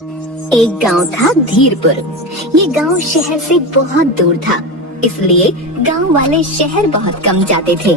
एक गांव था धीरपुर। ये गांव शहर से बहुत दूर था, इसलिए गांव वाले शहर बहुत कम जाते थे।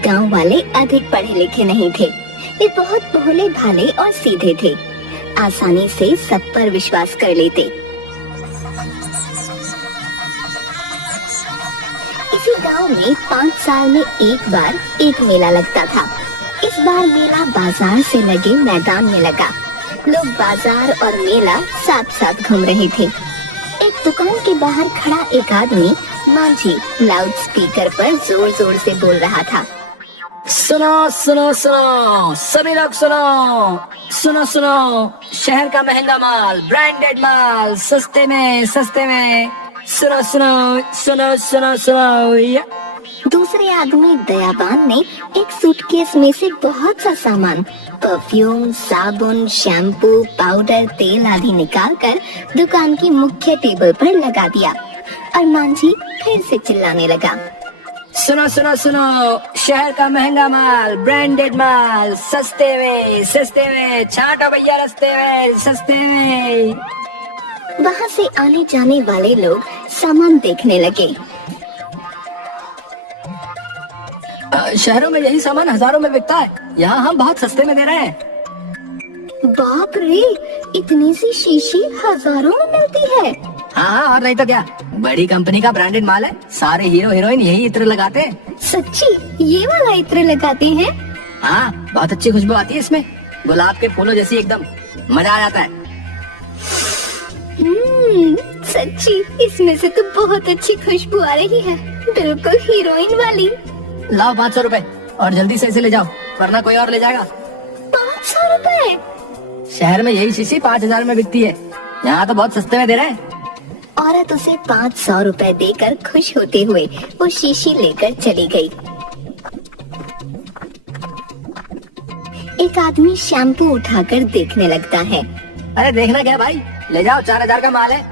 गांव वाले अधिक पढ़े लिखे नहीं थे, वे बहुत भोले भाले और सीधे थे, आसानी से सब पर विश्वास कर लेते। इसी गांव में 5 साल में एक बार एक मेला लगता था। इस बार मेला बाजार से लगे मैदान में लगा। लोग बाजार और मेला साथ साथ घूम रहे थे। एक दुकान के बाहर खड़ा एक आदमी मांझी लाउड स्पीकर पर जोर जोर से बोल रहा था। सुनो सुनो सुनो सभी लोग सुनो सुनो सुनो, शहर का महंगा माल, ब्रांडेड माल, सस्ते में सुनो सुनो सुनो सुनो सुनो। दूसरे आदमी दयावान ने एक सूटकेस में से बहुत सा सामान, परफ्यूम, साबुन, शैम्पू, पाउडर, तेल आदि निकालकर दुकान की मुख्य टेबल पर लगा दिया और मांझी फिर से चिल्लाने लगा। सुनो सुनो सुनो, शहर का महंगा माल, ब्रांडेड माल, सस्ते में छाटो भैया रस्ते में, सस्ते में। वहाँ से आने जाने वाले लोग सामान देखने लगे। शहरों में यही सामान हजारों में बिकता है, यहाँ हम बहुत सस्ते में दे रहे हैं। बाप रे, इतनी सी शीशी हजारों में मिलती है। हाँ, और नहीं तो क्या, बड़ी कंपनी का ब्रांडेड माल है। सारे हीरो हीरोइन यही इत्र लगाते हैं। सच्ची, ये वाला इत्र लगाते हैं? हाँ, बहुत अच्छी खुशबू आती है इसमें, गुलाब के फूलों जैसी, एकदम मजा आ जाता है। सच्ची, इसमें से तो बहुत अच्छी खुशबू आ रही है, बिल्कुल हीरोइन वाली। लाओ 500 रुपए और जल्दी से इसे ले जाओ, वरना कोई और ले जाएगा। 500 रुपए? शहर में यही शीशी 5000 में बिकती है, यहाँ तो बहुत सस्ते में दे रहे हैं। औरत उसे 500 रुपए देकर खुश होते हुए वो शीशी लेकर चली गई। एक आदमी शैम्पू उठाकर देखने लगता है। अरे देखना क्या भाई, ले जाओ, 4000 का माल है,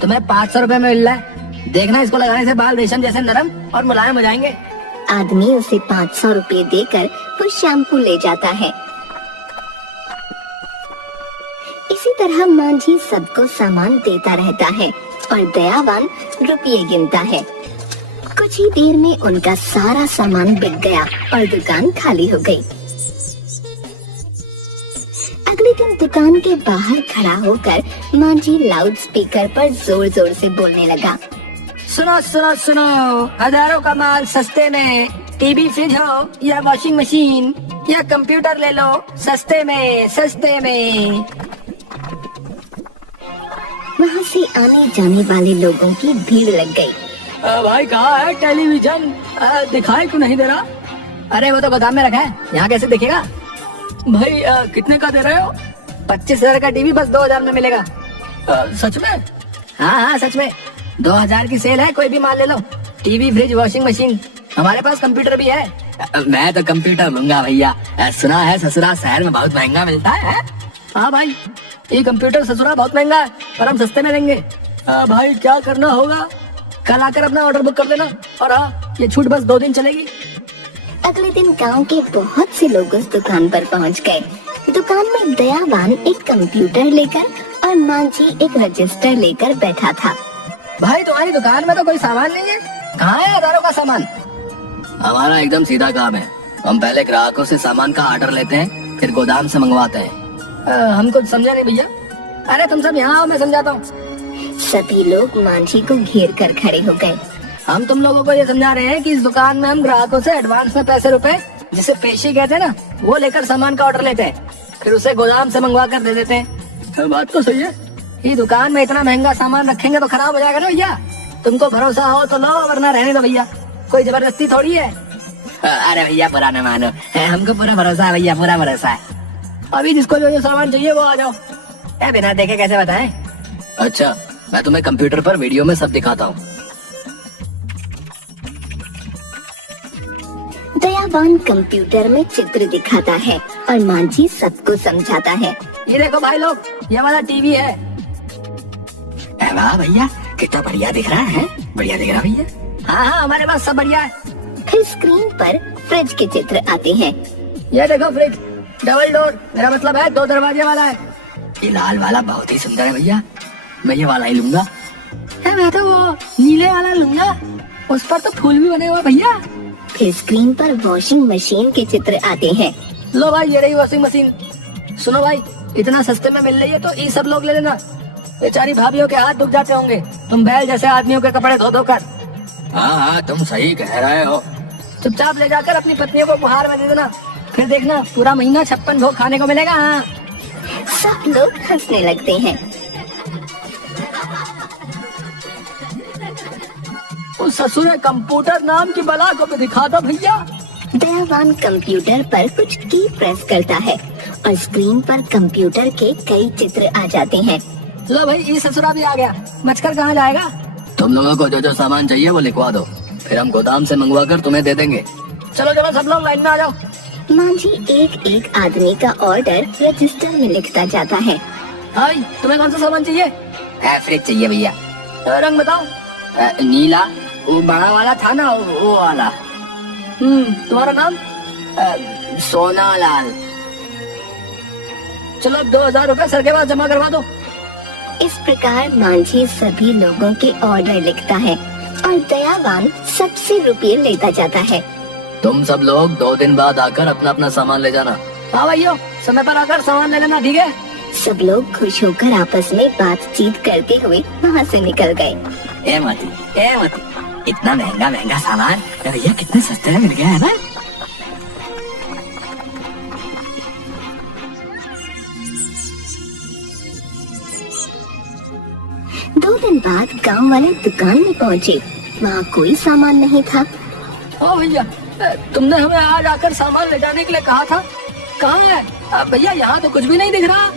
तुम्हें 500 रुपए में मिल रहा है। देखना, इसको लगाने से बाल रेशम जैसे नरम और मुलायम हो जाएंगे। आदमी उसे 500 रुपए देकर वो शैम्पू ले जाता है। इसी तरह मांझी सबको सामान देता रहता है और दयावान रुपये गिनता है। कुछ ही देर में उनका सारा सामान बिक गया और दुकान खाली हो गई। अगले दिन दुकान के बाहर खड़ा होकर मांझी लाउड स्पीकर पर जोर जोर से बोलने लगा। सुनो सुनो सुनो, हजारों का माल सस्ते में, टीवी, फ्रिज हो या वॉशिंग मशीन या कंप्यूटर ले लो, सस्ते में। वहाँ से आने जाने वाले लोगों की भीड़ लग गई। भाई कहाँ है टेलीविजन, दिखाई क्यों नहीं दे रहा? अरे वो तो गोदाम में रखा है, यहाँ कैसे दिखेगा? भाई कितने का दे रहे हो? 25,000 का टीवी बस 2000 में मिलेगा। सच में? हाँ सच में, 2000 की सेल है, कोई भी माल ले लो, टीवी, फ्रिज, वॉशिंग मशीन, हमारे पास कंप्यूटर भी है। मैं तो कंप्यूटर लूंगा भैया, सुना है ससुरा शहर में बहुत महंगा मिलता है। हाँ भाई, ये कंप्यूटर ससुरा बहुत महंगा है, पर हम सस्ते में लेंगे। भाई क्या करना होगा? कल आकर अपना ऑर्डर बुक कर देना, और हाँ, ये छूट बस 2 दिन चलेगी। अगले दिन गांव के बहुत से लोग उस दुकान पर पहुंच गए। दुकान में दयावान एक कंप्यूटर लेकर और मांझी एक रजिस्टर लेकर बैठा था। भाई तुम्हारी दुकान में तो कोई सामान नहीं है, कहाँ है हजारों का सामान? हमारा एकदम सीधा काम है, हम पहले ग्राहकों से सामान का ऑर्डर लेते हैं, फिर गोदाम से मंगवाते हैं। हम कुछ समझे नहीं भैया। अरे तुम सब यहाँ आओ, मैं समझाता हूँ। सभी लोग मांझी को घेर कर खड़े हो गए। हम तुम लोगों को ये समझा रहे हैं कि इस दुकान में हम ग्राहकों से एडवांस में पैसे रुपए, जिसे पेशी कहते हैं ना, वो लेकर सामान का ऑर्डर लेते हैं, फिर उसे गोदाम से मंगवा कर दे देते हैं। बात तो सही है, ये दुकान में इतना महंगा सामान रखेंगे तो खराब हो जाएगा ना भैया। तुमको भरोसा हो तो लो, वरना रहने दो भैया, कोई जबरदस्ती थोड़ी है। अरे भैया बुरा न मानो, हमको पूरा भरोसा है भैया, पूरा भरोसा है। अभी जिसको जो सामान चाहिए वो आ जाओ। बिना देखे कैसे बताएं? अच्छा, मैं तुम्हें कंप्यूटर पर वीडियो में सब दिखाता हूँ। दयावान कंप्यूटर में चित्र दिखाता है और मांझी सबको समझाता है। ये देखो भाई लोग, ये वाला टीवी है। वाह भैया, कितना बढ़िया दिख रहा है। बढ़िया दिख रहा भैया। हाँ, हमारे पास सब बढ़िया है। फिर स्क्रीन पर फ्रिज के चित्र आते हैं। ये देखो फ्रिज, डबल डोर, मेरा मतलब है 2 दरवाजे वाला है। ये लाल वाला बहुत ही सुंदर है भैया, मैं ये वाला ही लूंगा। मैं तो वो नीले वाला लूंगा, उस पर तो फूल भी बने हुए भैया। फिर स्क्रीन पर वॉशिंग मशीन के चित्र आते हैं। लो भाई ये रही वॉशिंग मशीन। सुनो भाई, इतना सस्ते में मिल रही है तो ये सब लोग ले लेना। बेचारी भाभीियों के हाथ दुख जाते होंगे तुम बैल जैसे आदमियों के कपड़े धो धो कर। हाँ तुम सही कह रहे हो। चुपचाप ले जाकर अपनी पत्नियों को उपहार में दे देना, फिर देखना पूरा महीना 56 भोग खाने को मिलेगा। हाँ। सब लोग हंसने लगते हैं। उस ससुर कंप्यूटर नाम की बला को भी दिखा दो भैया। दयावान कंप्यूटर पर कुछ की प्रेस करता है और स्क्रीन पर कंप्यूटर के कई चित्र आ जाते हैं। लो भाई ये ससुरा भी आ गया, बचकर कहाँ जाएगा। तुम लोगों को जो जो सामान चाहिए वो लिखवा दो, फिर हम गोदाम से मंगवा कर तुम्हें दे देंगे। चलो चलो सब लोग लाइन में आ जाओ। मांझी एक एक आदमी का ऑर्डर रजिस्टर में लिखता जाता है। भाई तुम्हें कौन सा सामान चाहिए। फ्रिज चाहिए भैया। रंग बताओ। नीला, वो बड़ा वाला था ना वो वाला। तुम्हारा नाम। सोना लाल। चलो 2000 रुपए सर के पास जमा करवा दो। इस प्रकार मांझी सभी लोगों के ऑर्डर लिखता है और दयावान सबसे रुपये लेता जाता है। तुम सब लोग 2 दिन बाद आकर अपना अपना सामान ले जाना। हाँ भाइयों, समय पर आकर सामान ले लेना, ठीक है। सब लोग खुश होकर आपस में बातचीत करते हुए वहाँ से निकल गए। ए मती, इतना महंगा महंगा सामान भैया कितने सस्ते में मिल गया है ना। दो दिन बाद गांव वाले दुकान में पहुँचे। वहाँ कोई सामान नहीं था। ओ भैया, तुमने हमें आज आकर सामान ले जाने के लिए कहा था, कहाँ है भैया। यहाँ तो कुछ भी नहीं दिख रहा।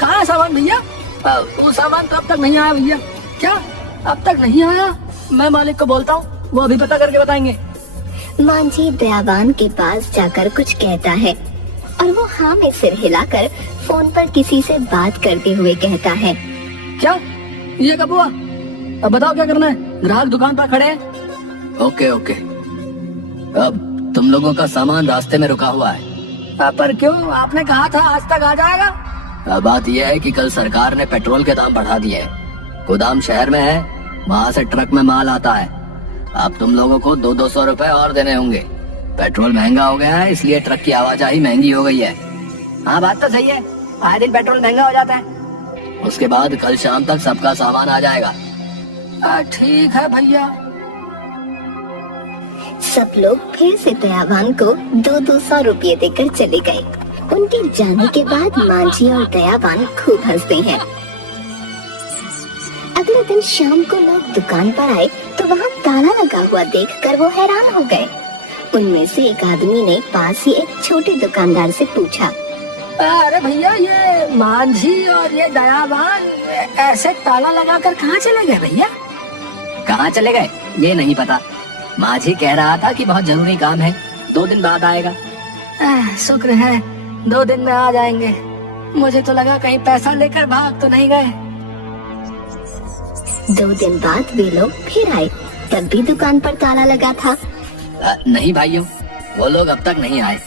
कहाँ है सामान भैया। वो सामान तो अब तक नहीं आया भैया। क्या अब तक नहीं आया। मैं मालिक को बोलता हूँ, वो अभी पता करके बताएंगे। मांझी दयावान के पास जाकर कुछ कहता है और वो हाँ में सिर हिलाकर फोन पर किसी से बात करते हुए कहता है। क्या ये कब हुआ। अब बताओ क्या करना है। ग्राहक दुकान पर खड़े हैं। ओके अब तुम लोगों का सामान रास्ते में रुका हुआ है। पर क्यों, आपने कहा था आज तक आ जाएगा। बात यह है कि कल सरकार ने पेट्रोल के दाम बढ़ा दिए हैं। गोदाम शहर में है, वहाँ से ट्रक में माल आता है। अब तुम लोगों को 200 रुपए और देने होंगे। पेट्रोल महंगा हो गया है, इसलिए ट्रक की आवाजाही महंगी हो गई है। हाँ बात तो सही है, आए दिन पेट्रोल महंगा हो जाता है। उसके बाद कल शाम तक सबका सामान आ जाएगा। ठीक है भैया। सब लोग फिर से दयावान को 200 रुपये देकर चले गए। उनके जाने के बाद मांझी और दयावान खूब हंसते हैं। अगले दिन शाम को लोग दुकान पर आए तो वहाँ ताला लगा हुआ देखकर वो हैरान हो गए। उनमें से एक आदमी ने पास ही एक छोटे दुकानदार से पूछा। अरे भैया, ये मांझी और ये दयावान ऐसे ताला लगाकर कहाँ चले गए भैया। कहाँ चले गए ये नहीं पता। मांझी कह रहा था कि बहुत जरूरी काम है, 2 दिन बाद आएगा। शुक्र है 2 दिन में आ जाएंगे। मुझे तो लगा कहीं पैसा लेकर भाग तो नहीं गए। 2 दिन बाद वे लोग फिर आए, तब भी दुकान पर ताला लगा था। नहीं भाइयों, वो लोग अब तक नहीं आए।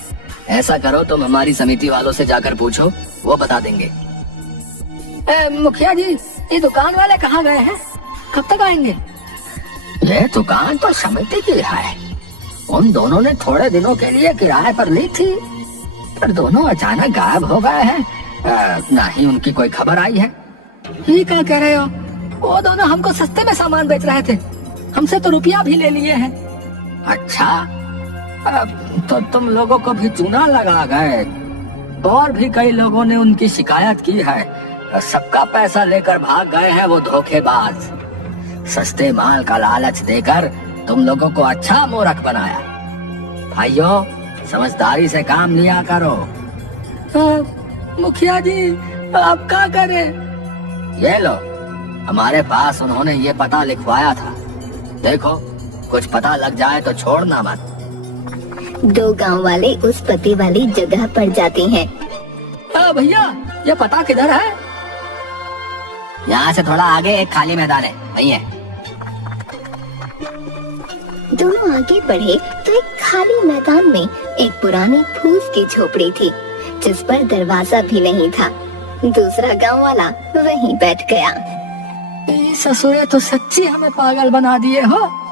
ऐसा करो, तुम हमारी समिति वालों से जाकर पूछो, वो बता देंगे। मुखिया जी, ये दुकान वाले कहाँ गए हैं, कब तक आएंगे। ये दुकान तो समिति की है। उन दोनों ने थोड़े दिनों के लिए किराए पर ली थी, पर दोनों अचानक गायब हो गए हैं। ना ही उनकी कोई खबर आई है। ये क्या कह रहे हो। वो दोनों हमको सस्ते में सामान बेच रहे थे, हमसे तो रुपया भी ले लिए हैं। अच्छा, तो तुम लोगों को भी चूना लगा गए। और भी कई लोगों ने उनकी शिकायत की है। सबका पैसा लेकर भाग गए हैं वो धोखेबाज। सस्ते माल का लालच देकर तुम लोगों को अच्छा मूर्ख बनाया। भाइयों, समझदारी से काम लिया करो। मुखिया जी, आप क्या करें। ये लो, हमारे पास उन्होंने ये पता लिखवाया था। देखो, कुछ पता लग जाए तो छोड़ना मत। 2 गांव वाले उस पते वाली जगह पर जाते हैं। भैया, ये पता किधर है। यहाँ से थोड़ा आगे एक खाली मैदान है, वही है। दोनों आगे बढ़े तो एक खाली मैदान में एक पुरानी फूस की झोपड़ी थी, जिस पर दरवाजा भी नहीं था। दूसरा गांव वाला वहीं बैठ गया। ससुरे तो सच्ची हमें पागल बना दिए हो।